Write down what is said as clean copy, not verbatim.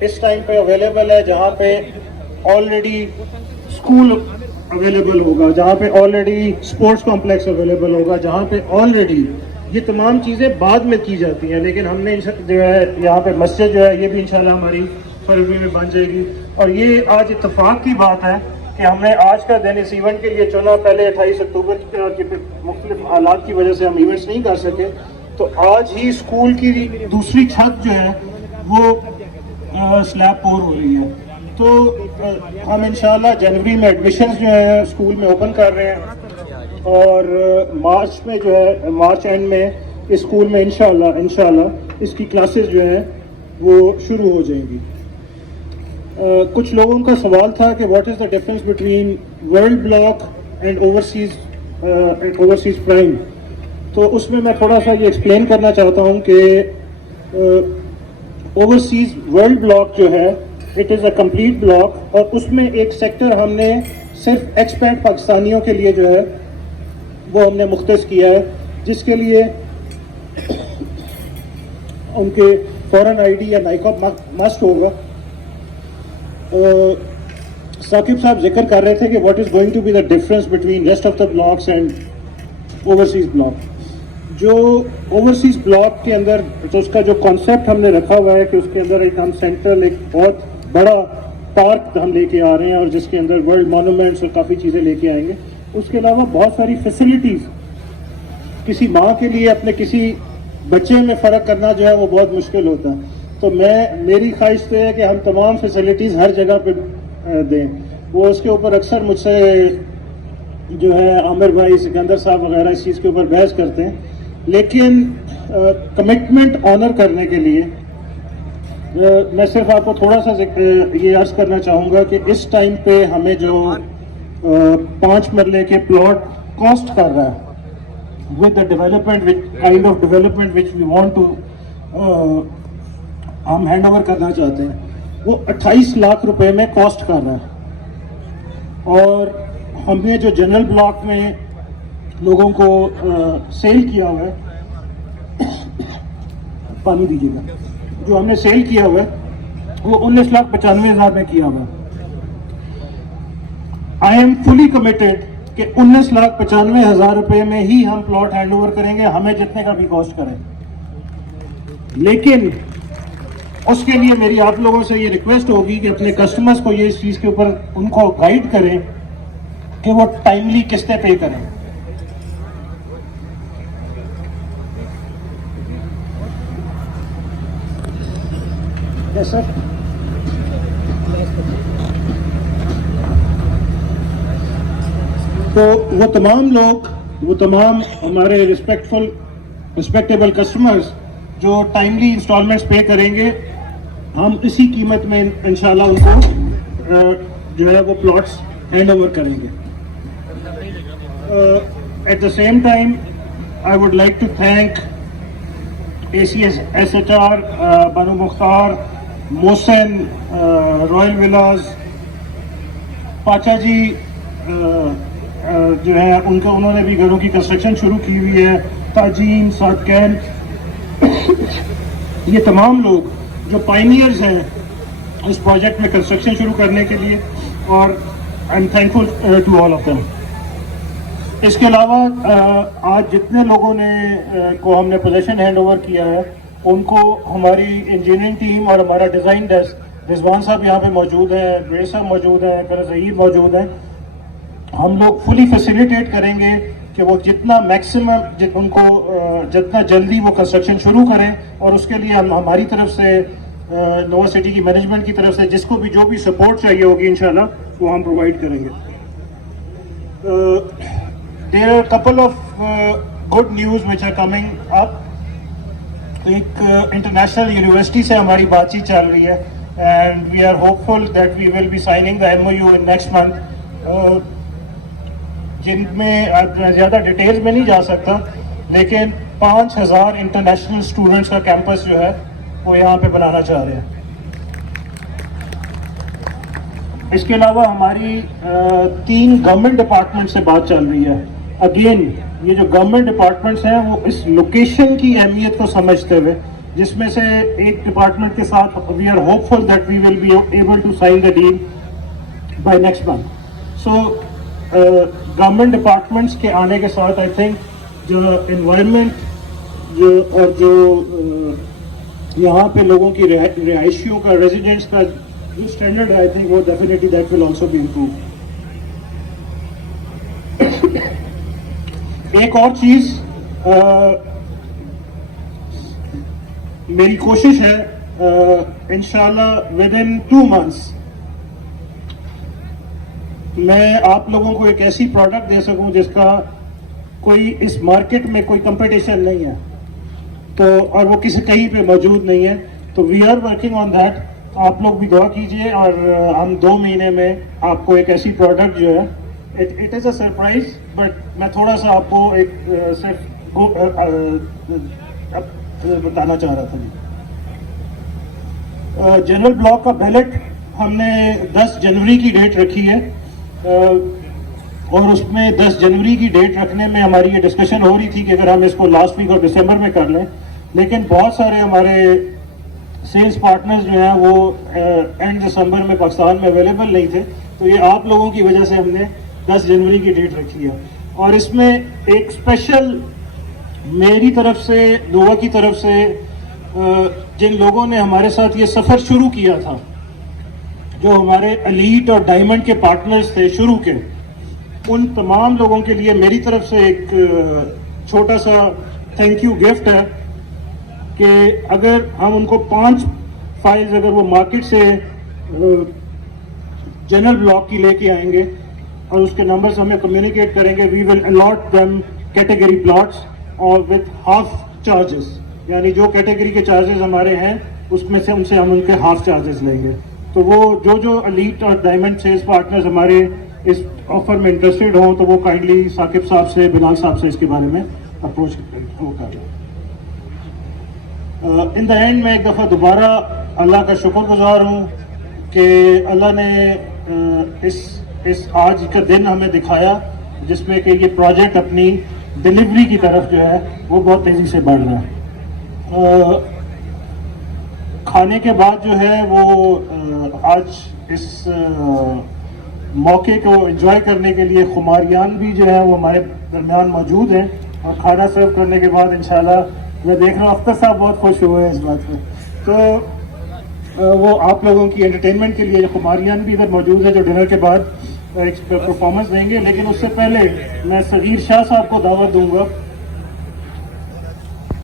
اس time پہ available ہے، جہاں پہ آلریڈی اسکول اویلیبل ہوگا، جہاں پہ آلریڈی اسپورٹس کمپلیکس اویلیبل ہوگا، جہاں پہ آلریڈی یہ تمام چیزیں بعد میں کی جاتی ہیں، لیکن ہم نے جو ہے یہاں پہ مسجد جو ہے یہ بھی انشاءاللہ ہماری فروری میں بن جائے گی. اور یہ آج اتفاق کی بات ہے کہ ہم نے آج کا دن اس ایونٹ کے لیے چنا. پہلے 28 اکتوبر کے مختلف حالات کی وجہ سے ہم ایونٹس نہیں کر سکے، تو آج ہی اسکول کی دوسری چھت جو ہے وہ سلیب پور ہو رہی ہے. تو ہم انشاءاللہ جنوری میں ایڈمیشنز جو ہیں اسکول میں اوپن کر رہے ہیں، اور مارچ میں جو ہے مارچ اینڈ میں اسکول میں انشاءاللہ اس کی کلاسز جو ہیں وہ شروع ہو جائیں گی. کچھ لوگوں کا سوال تھا کہ what is the difference between world block and overseas prime. تو اس میں تھوڑا سا یہ ایکسپلین کرنا چاہتا ہوں کہ اوورسیز ورلڈ بلاک جو ہے it is a complete block, اور اس میں ایک سیکٹر ہم نے صرف ایکسپیٹ پاکستانیوں کے لیے جو ہے وہ ہم نے مختص کیا ہے، جس کے لیے ان کے فورن آئی ڈی یا نائکاپ مسٹ ہوگا. ثاقب صاحب ذکر کر رہے تھے کہ what is going to be the difference between rest of the blocks and overseas block. جو اوورسیز بلاک کے اندر تو اس کا جو کانسیپٹ ہم نے رکھا ہوا ہے کہ اس کے اندر ایک ہم سینٹرل ایک بہت بڑا پارک ہم لے کے آ رہے ہیں، اور جس کے اندر ورلڈ مانومنٹس اور کافی چیزیں لے کے آئیں گے. اس کے علاوہ بہت ساری فیسلٹیز، کسی ماں کے لیے اپنے کسی بچے میں فرق کرنا جو ہے وہ بہت مشکل ہوتا ہے. تو میری خواہش تو ہے کہ ہم تمام فیسلٹیز ہر جگہ پہ دیں. وہ اس کے اوپر اکثر مجھ سے جو ہے عامر بھائی، سکندر صاحب وغیرہ اس چیز کے اوپر بحث کرتے ہیں، لیکن کمٹمنٹ آنر کرنے کے لیے میں صرف آپ کو تھوڑا سا یہ عرض کرنا چاہوں گا کہ اس ٹائم پہ ہمیں جو 5 مرلے کے پلاٹ کاسٹ کر رہا ہے with the development kind of development which we want to ہم ہینڈ اوور کرنا چاہتے ہیں، وہ 28 لاکھ روپے میں کاسٹ کر رہا ہے. اور ہم نے جو جنرل بلاک میں لوگوں کو سیل کیا ہوا ہے، پانی دیجیے گا، جو ہم نے سیل کیا ہوا ہے وہ 19,95,000 میں کیا ہوا ہے. آئی ایم فلی کمیٹڈ کہ 19,95,000 روپے میں ہی ہم پلاٹ ہینڈ اوور کریں گے، ہمیں جتنے کا بھی کاسٹ کریں. لیکن اس کے لیے میری آپ لوگوں سے یہ ریکویسٹ ہوگی کہ اپنے کسٹمرز کو یہ اس چیز کے اوپر ان کو گائیڈ کریں کہ وہ ٹائملی قسطیں پے کریں. یس سر. تو وہ تمام ہمارے ریسپیکٹیبل کسٹمرز جو ٹائملی انسٹالمنٹس پے کریں گے، ہم اسی قیمت میں انشاءاللہ ان کو جو ہے وہ پلاٹس ہینڈ اوور کریں گے. At the same time I would like to thank ACSHR Banu Mukhtar, Mohsin, Royal villas, پاچا جی جو ہے انہوں نے بھی گھروں کی کنسٹرکشن شروع کی ہوئی ہے، تاجین، سعد کیمپ، یہ تمام لوگ جو پائنیئرز ہیں اس پروجیکٹ میں کنسٹرکشن شروع کرنے کے لیے، اور I am thankful to all of them. اس کے علاوہ آج جتنے لوگوں نے کو ہم نے پوزیشن ہینڈ اوور کیا ہے، ان کو ہماری انجینئرنگ ٹیم اور ہمارا ڈیزائن ڈیسک، رضوان صاحب یہاں پہ موجود ہیں، بریز صاحب موجود ہیں، ظہیر موجود ہیں، ہم لوگ فلی فیسیلیٹیٹ کریں گے کہ وہ جتنا میکسیمم ان کو جتنا جلدی وہ کنسٹرکشن شروع کریں. اور اس کے لیے ہم ہماری طرف سے نووا سٹی کی مینجمنٹ کی طرف سے جس کو بھی جو بھی سپورٹ چاہیے ہوگی انشاءاللہ وہ ہم پرووائڈ کریں گے. There are couple of good news which are coming up. ایک انٹرنیشنل یونیورسٹی سے ہماری بات چیت چل رہی ہے، and we are hopeful that we will be signing the MOU in next month, جن میں میں زیادہ ڈیٹیلز میں نہیں جا سکتا، لیکن 5,000 انٹرنیشنل اسٹوڈنٹس کا کیمپس جو ہے وہ یہاں پہ بنانا چاہ رہے ہیں. اس کے علاوہ ہماری 3 گورنمنٹ ڈپارٹمنٹ سے بات چل رہی ہے. اگین یہ جو گورنمنٹ ڈپارٹمنٹس ہیں وہ اس لوکیشن کی اہمیت کو سمجھتے ہوئے جس میں سے ایک ڈپارٹمنٹ کے ساتھ we are hopeful that we will be able to sign the deal by next month. So government departments کے آنے کے ساتھ آئی تھنک جو انوائرمنٹ اور جو یہاں پہ لوگوں کی رہائشیوں کا ریزیڈنٹس کا جو اسٹینڈرڈ ہے آئی تھنک وہ definitely that will also be improve. ایک اور چیز میری کوشش ہے انشاءاللہ ود ان 2 months میں آپ لوگوں کو ایک ایسی پروڈکٹ دے سکوں جس کا کوئی اس مارکیٹ میں کوئی کمپٹیشن نہیں ہے تو اور وہ کسی کہیں پہ موجود نہیں ہے. تو we are working on that. آپ لوگ بھی دعا کیجئے اور ہم 2 مہینے میں آپ کو ایک ایسی پروڈکٹ جو ہے it is a surprise but میں تھوڑا سا آپ کو ایک صرف بتانا چاہ رہا تھا. جنرل بلاک کا بیلٹ ہم نے 10 جنوری کی ڈیٹ رکھی ہے اور اس میں 10 جنوری کی ڈیٹ رکھنے میں ہماری یہ ڈسکشن ہو رہی تھی کہ اگر ہم اس کو لاسٹ ویک اور دسمبر میں کر لیں, لیکن بہت سارے ہمارے سیلز پارٹنرز جو ہیں وہ اینڈ دسمبر میں پاکستان میں اویلیبل نہیں تھے, تو یہ آپ لوگوں کی وجہ سے ہم نے 10 جنوری کی ڈیٹ رکھی ہے. اور اس میں ایک اسپیشل میری طرف سے دعا کی طرف سے جن لوگوں نے ہمارے ساتھ یہ سفر شروع کیا تھا, جو ہمارے ایلیٹ اور ڈائمنڈ کے پارٹنرز تھے شروع کے, ان تمام لوگوں کے لیے میری طرف سے ایک چھوٹا سا تھینک یو گفٹ ہے کہ اگر ہم ان کو 5 فائلز اگر وہ مارکیٹ سے جنرل بلاک کی لے کے آئیں گے اور اس کے نمبرز ہمیں کمیونیکیٹ کریں گے, وی ول الاٹ دیم کیٹیگری پلاٹس اور وتھ ہاف چارجز, یعنی جو کیٹیگری کے چارجز ہمارے ہیں اس میں سے ہم ان کے ہاف چارجز لیں گے. تو وہ جو ایلیٹ اور ڈائمنڈ سیلز پارٹنرز ہمارے اس آفر میں انٹرسٹڈ ہوں تو وہ کائنڈلی ثاقب صاحب سے, بلال صاحب سے اس کے بارے میں اپروچ کر لیں. ان دا اینڈ میں ایک دفعہ دوبارہ اللہ کا شکر گزار ہوں کہ اللہ نے اس آج کا دن ہمیں دکھایا جس میں کہ یہ پروجیکٹ اپنی ڈلیوری کی طرف جو ہے وہ بہت تیزی سے بڑھ رہا ہے. کھانے کے بعد جو ہے وہ آج اس موقع کو انجوائے کرنے کے لیے خماریان بھی جو ہے وہ ہمارے درمیان موجود ہیں, اور کھانا سرو کرنے کے بعد انشاءاللہ میں دیکھ رہا ہوں اختر صاحب بہت خوش ہوئے ہیں اس بات پہ, تو وہ آپ لوگوں کی انٹرٹینمنٹ کے لیے خماریان بھی ادھر موجود ہے جو ڈنر کے بعد ایک پرفارمنس دیں گے. لیکن اس سے پہلے میں صغیر شاہ صاحب کو دعوت دوں گا